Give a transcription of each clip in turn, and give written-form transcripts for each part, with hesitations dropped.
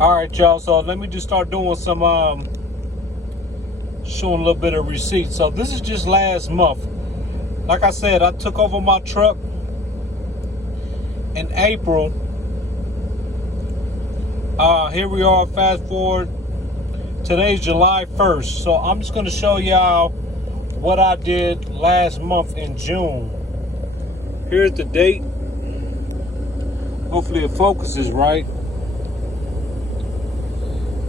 All right, y'all. So let me just start doing some showing a little bit of receipts. So this is just last month. Like I said, I took over my truck in April. Here we are. Fast forward. Today's July 1st. So I'm just gonna show y'all what I did last month in June. Here's the date. Hopefully it focuses right.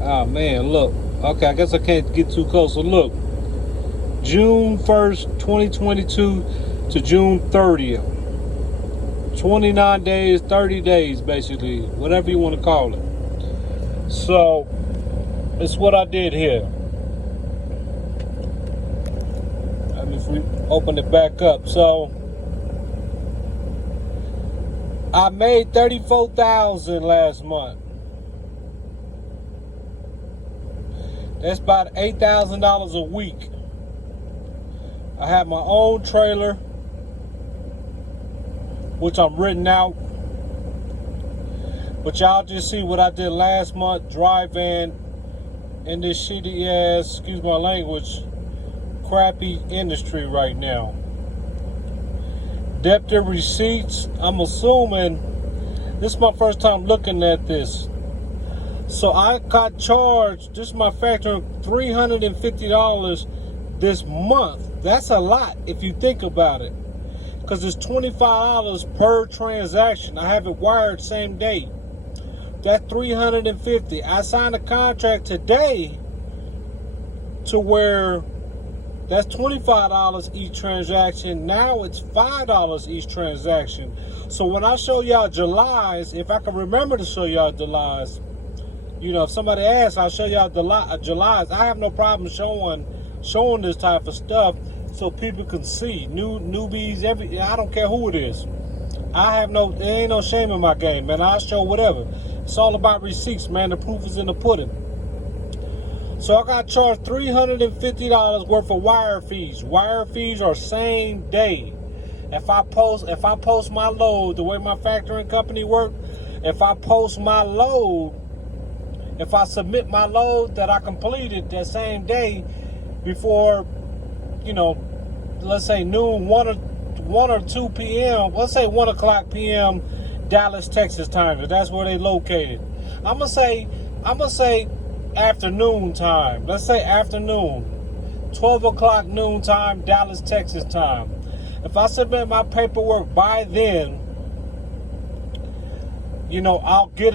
Oh man, look. Okay, I guess I can't get too close. So look, June 1st, 2022 to June 30th. 29 days, 30 days, basically, whatever you want to call it. So, it's what I did here. Let me open it back up. So, I made $34,000 last month. That's about $8,000 a week. I have my own trailer, which I'm renting out. But y'all just see what I did last month, driving in this shitty ass, excuse my language, crappy industry right now. Debtor receipts, I'm assuming, this is my first time looking at this. So I got charged, this is my factor, $350 this month. That's a lot if you think about it. Because it's $25 per transaction. I have it wired same day. That's $350. I signed a contract today to where that's $25 each transaction. Now it's $5 each transaction. So when I show y'all July's, if I can remember to show y'all July's, you know, if somebody asks, I'll show y'all July's. I have no problem showing this type of stuff so people can see. Newbies, I don't care who it is. There ain't no shame in my game, man. I'll show whatever. It's all about receipts, man. The proof is in the pudding. So I got charged $350 worth of wire fees. Wire fees are same day. If I post my load, the way my factoring company works, if I post my load, if I submit my load that I completed that same day before, you know, let's say noon, 1 or 2 p.m., let's say 1 o'clock p.m. Dallas, Texas time, because that's where they located. I'm gonna say afternoon time. Let's say afternoon, 12 o'clock noon time, Dallas, Texas time. If I submit my paperwork by then, you know, I'll get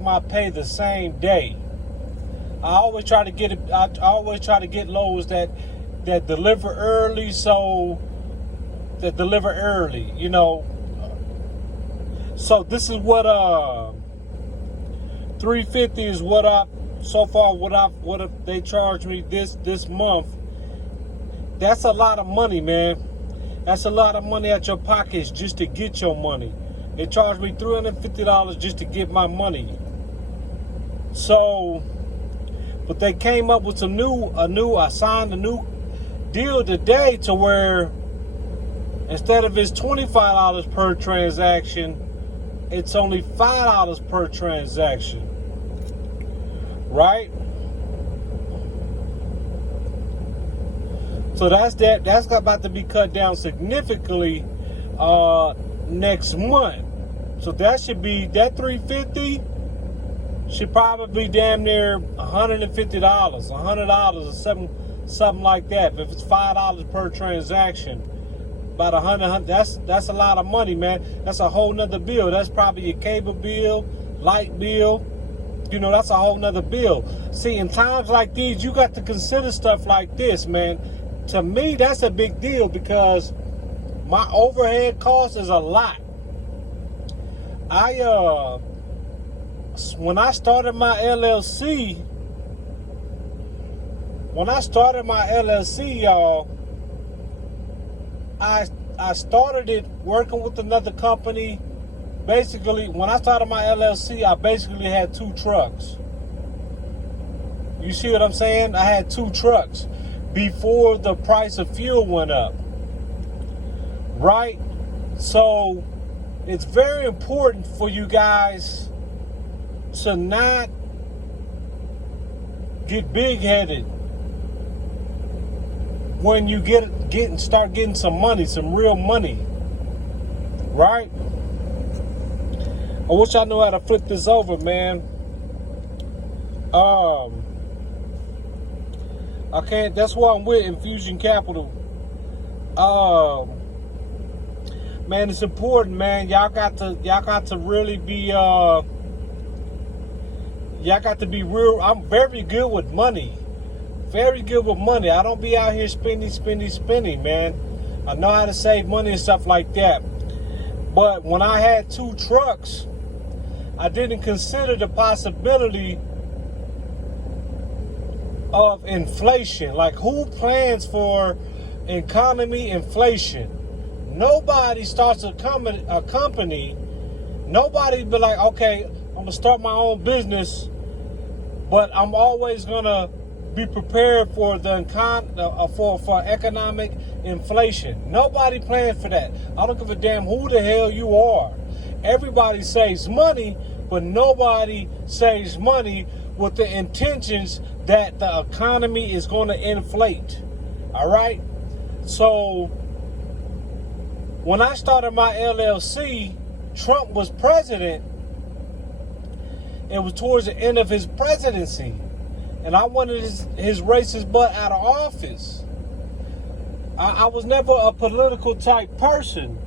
my pay the same day. I always try to get loads that deliver early, you know. So this is what $350 is what they charged me this month. That's a lot of money, man. That's a lot of money at your pockets just to get your money. They charged me $350 just to get my money. So, but they came up with I signed a new deal today to where instead of it's $25 per transaction, it's only $5 per transaction. Right? So that's about to be cut down significantly next month. So that $350 should probably be damn near $150, $100 or something like that. If it's $5 per transaction, about $100, that's a lot of money, man. That's a whole nother bill. That's probably your cable bill, light bill. You know, that's a whole nother bill. See, in times like these, you got to consider stuff like this, man. To me, that's a big deal because my overhead cost is a lot. When I started my LLC, y'all, I started it working with another company. Basically, when I started my LLC, I basically had 2 trucks. You see what I'm saying? I had 2 trucks before the price of fuel went up. Right? So it's very important for you guys to not get big-headed when you start getting some money, some real money, right? I wish I knew how to flip this over, man. I can't. That's why I'm with Infusion Capital. Man, it's important, man. Y'all got to really be y'all got to be real. I'm very good with money. Very good with money. I don't be out here spending, man. I know how to save money and stuff like that. But when I had 2 trucks, I didn't consider the possibility of inflation. Like, who plans for economy inflation? Nobody starts a company. Nobody be like, okay, I'm gonna start my own business, but I'm always gonna be prepared for for economic inflation. Nobody plans for that. I don't give a damn who the hell you are. Everybody saves money, but nobody saves money with the intentions that the economy is going to inflate. All right? So when I started my LLC, Trump was president. It was towards the end of his presidency. And I wanted his racist butt out of office. I was never a political type person,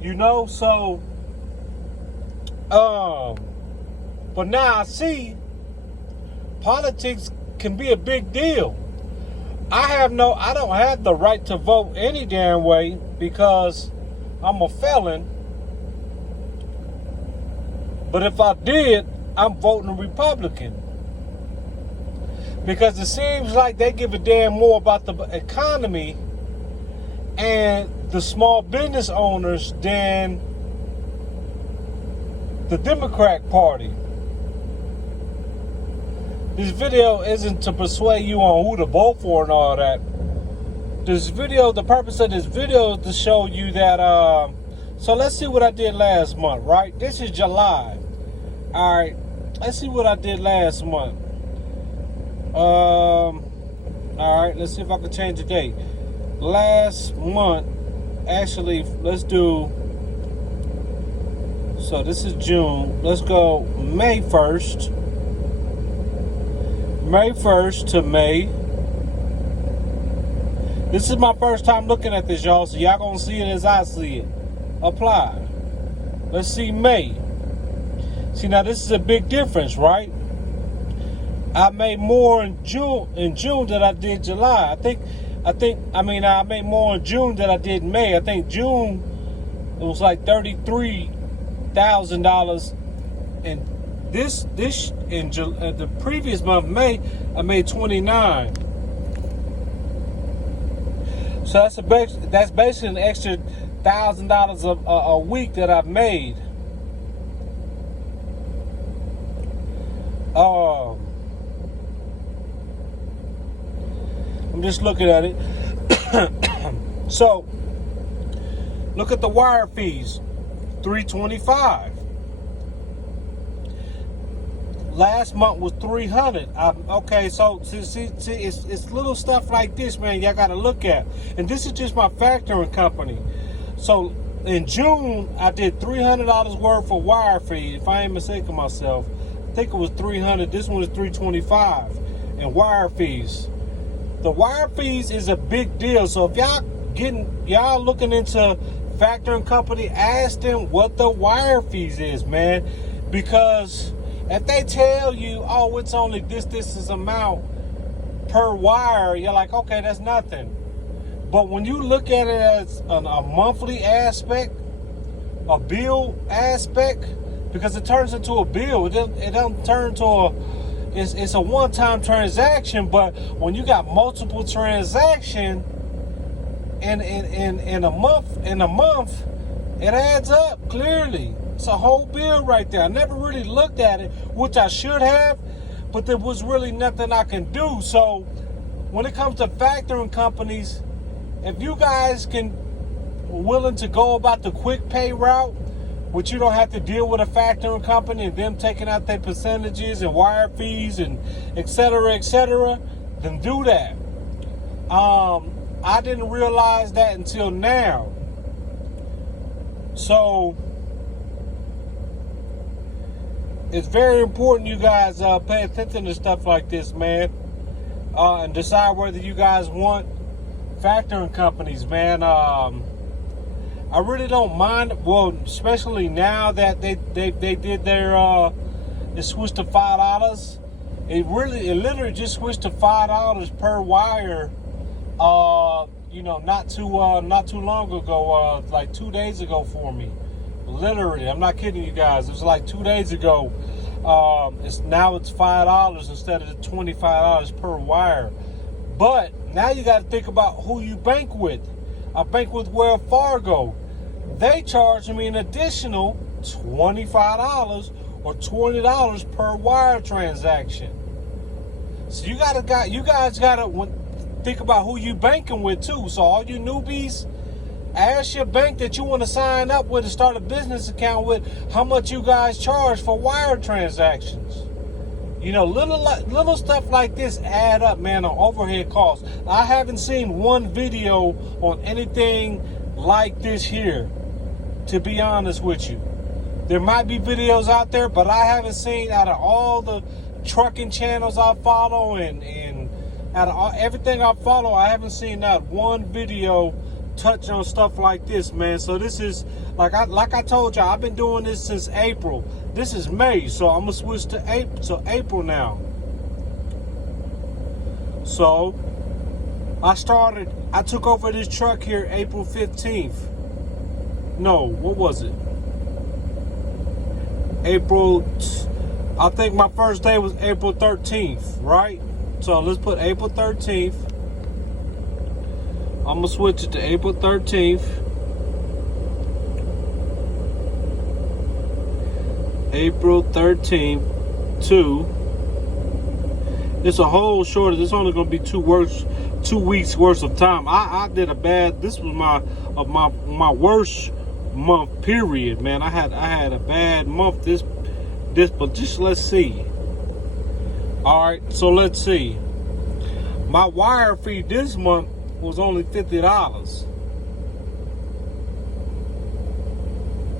you know, so but now I see politics can be a big deal. I don't have the right to vote any damn way because I'm a felon. But if I did, I'm voting Republican. Because it seems like they give a damn more about the economy and the small business owners than the Democrat Party. This video isn't to persuade you on who to vote for and all that. The purpose of this video is to show you that, so let's see what I did last month, right? This is July. All right, let's see what I did last month. All right, let's see if I can change the date. Last month, actually, let's do, so this is June. Let's go May 1st. May 1st to May. This is my first time looking at this, y'all, so y'all gonna see it as I see it. Apply. Let's see May. See, now this is a big difference, right? I made more in June than I did July. I made more in June than I did in May. I think June it was like $33,000, and the previous month, May, I made 29. So that's basically an extra $1,000 a week that I've made. I'm just looking at it. So, look at the wire fees, $325. Last month was $300. Okay, so see, it's little stuff like this, man. Y'all got to look at, and this is just my factoring company. So in June, I did $300 worth of wire fee. If I ain't mistaken myself, I think it was $300. This one is $325, and wire fees. The wire fees is a big deal. So if y'all looking into factoring company, ask them what the wire fees is, man, because if they tell you, oh, it's only this amount per wire, you're like, okay, that's nothing. But when you look at it as a monthly aspect, a bill aspect, because it turns into a bill, it doesn't turn to it's a one-time transaction. But when you got multiple transactions in a month, it adds up clearly. It's a whole bill right there. I never really looked at it, which I should have, but there was really nothing I can do. So when it comes to factoring companies, if you guys willing to go about the quick pay route, which you don't have to deal with a factoring company and them taking out their percentages and wire fees and et cetera, then do that. I didn't realize that until now. So it's very important you guys pay attention to stuff like this, man, and decide whether you guys want factoring companies, man. I really don't mind. Well, especially now that they did their it switched to $5. It literally just switched to $5 per wire. Not too long ago, like 2 days ago for me. Literally, I'm not kidding you guys. It was like 2 days ago. It's $5 instead of the $25 per wire. But now you got to think about who you bank with. I bank with Wells Fargo. They charge me an additional $25 or $20 per wire transaction. So you guys gotta think about who you banking with too. So all you newbies, ask your bank that you want to sign up with and start a business account with how much you guys charge for wire transactions. Little stuff like this add up, man, on overhead costs. I haven't seen one video on anything like this here, to be honest with you. There might be videos out there, but I haven't seen, out of all the trucking channels I follow and out of everything I follow, I haven't seen not one video touch on stuff like this, man. So this is, like I told y'all, I've been doing this since April. This is May, so I'm gonna switch to April now. So I took over this truck here April 15th. No, what was it? I think my first day was April 13th, right? So let's put April 13th. I'm gonna switch it to April 13th. April 13th to, it's a whole shorter, it's only gonna be 2 weeks worth of time. I did a bad, this was my worst month period, man. I had a bad month this, but just let's see. All right, so let's see. My wire fee this month was only $50.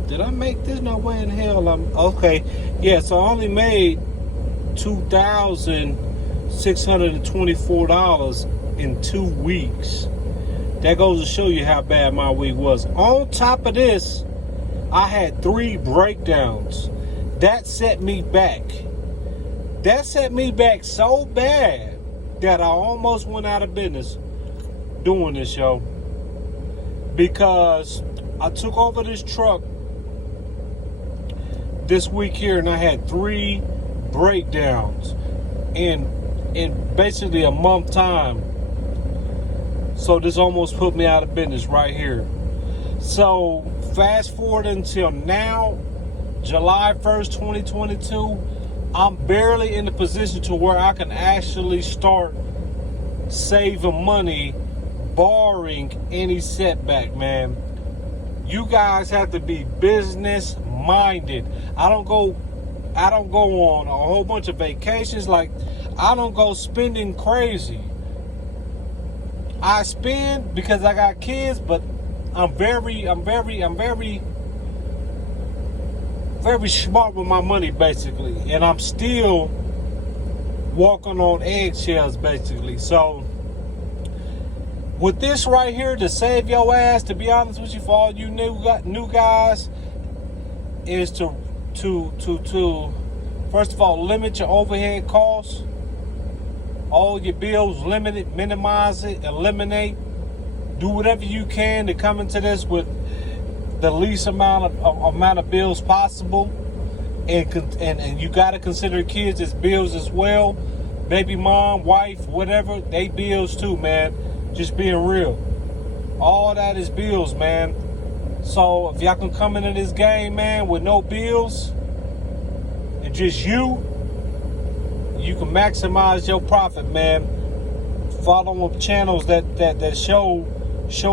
Did I make this? No way in hell. Okay. Yeah, so I only made $2,624 in 2 weeks. That goes to show you how bad my week was. On top of this, I had 3 breakdowns. That set me back. That set me back so bad that I almost went out of business doing this show, because I took over this truck this week here and I had 3 breakdowns in basically a month time. So this almost put me out of business right here. So fast forward until now, July 1st, 2022, I'm barely in the position to where I can actually start saving money, barring any setback, man. You guys have to be business minded. I don't go on a whole bunch of vacations. Like, I don't go spending crazy. I spend because I got kids, but I'm very smart with my money, basically, and I'm still walking on eggshells, basically. So with this right here, to save your ass, to be honest with you, for all you new guys, is to first of all limit your overhead costs. All your bills, limit it, minimize it, eliminate. Do whatever you can to come into this with the least amount of bills possible, and you got to consider kids as bills as well. Baby mom, wife, whatever, they bills too, man. Just being real, all that is bills, man. So if y'all can come into this game, man, with no bills and just you can maximize your profit, man. Following channels that show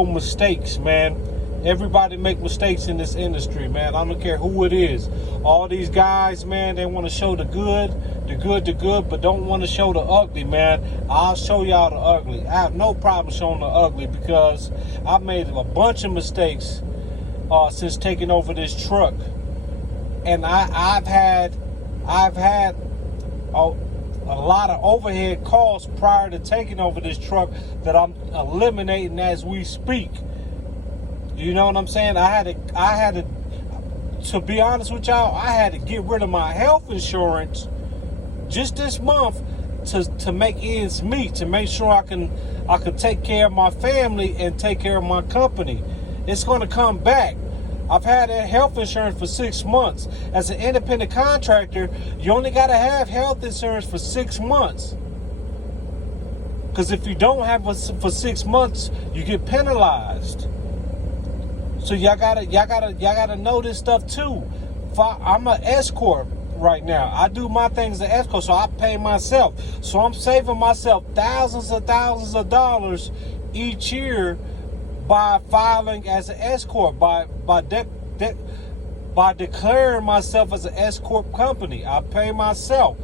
mistakes, man. Everybody make mistakes in this industry, man. I don't care who it is. All these guys, man, they want to show the good, but don't want to show the ugly, man. I'll show y'all the ugly. I have no problem showing the ugly because I've made a bunch of mistakes since taking over this truck, and I've had a lot of overhead costs prior to taking over this truck that I'm eliminating as we speak. You know what I'm saying? I had to be honest with y'all, I had to get rid of my health insurance just this month to make ends meet, to make sure I can take care of my family and take care of my company. It's going to come back. I've had health insurance for 6 months. As an independent contractor, you only got to have health insurance for 6 months. Because if you don't have it for 6 months, you get penalized. So y'all gotta know this stuff too. I'm an S corp right now. I do my things as an S corp, so I pay myself. So I'm saving myself thousands of dollars each year by filing as an S corp, by declaring myself as an S corp company. I pay myself.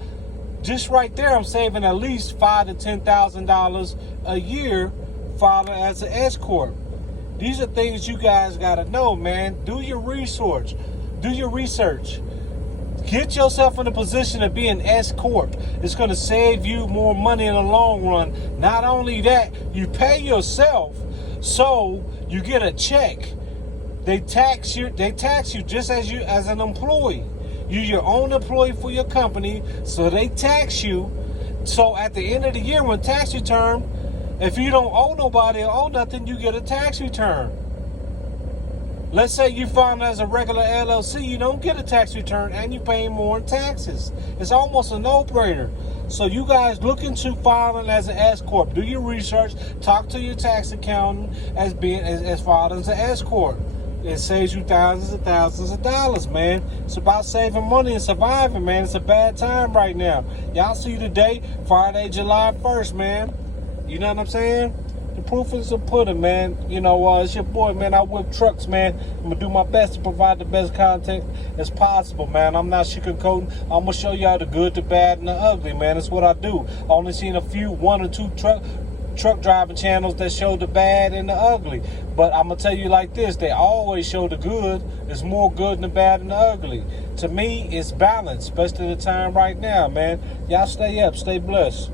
Just right there, I'm saving at least $5,000 to $10,000 a year filing as an S corp. These are things you guys gotta know, man. Do your research. Do your research. Get yourself in a position of being S corp. It's gonna save you more money in the long run. Not only that, you pay yourself, so you get a check. They tax you just as an employee. You're your own employee for your company, so they tax you. So at the end of the year, when tax return, if you don't owe nobody or owe nothing, you get a tax return. Let's say you file as a regular LLC, you don't get a tax return and you pay more in taxes. It's almost a no-brainer. So you guys look into filing as an S corp. Do your research. Talk to your tax accountant as filing as an S corp. It saves you thousands and thousands of dollars, man. It's about saving money and surviving, man. It's a bad time right now. Y'all see the date, Friday, July 1st, man. You know what I'm saying? The proof is the pudding, man. You know, it's your boy, man. I whip trucks, man. I'm going to do my best to provide the best content as possible, man. I'm not sugarcoating. I'm going to show y'all the good, the bad, and the ugly, man. That's what I do. I only seen one or two truck driving channels that show the bad and the ugly. But I'm going to tell you like this. They always show the good. There's more good than the bad and the ugly. To me, it's balanced, especially the time right now, man. Y'all stay up. Stay blessed.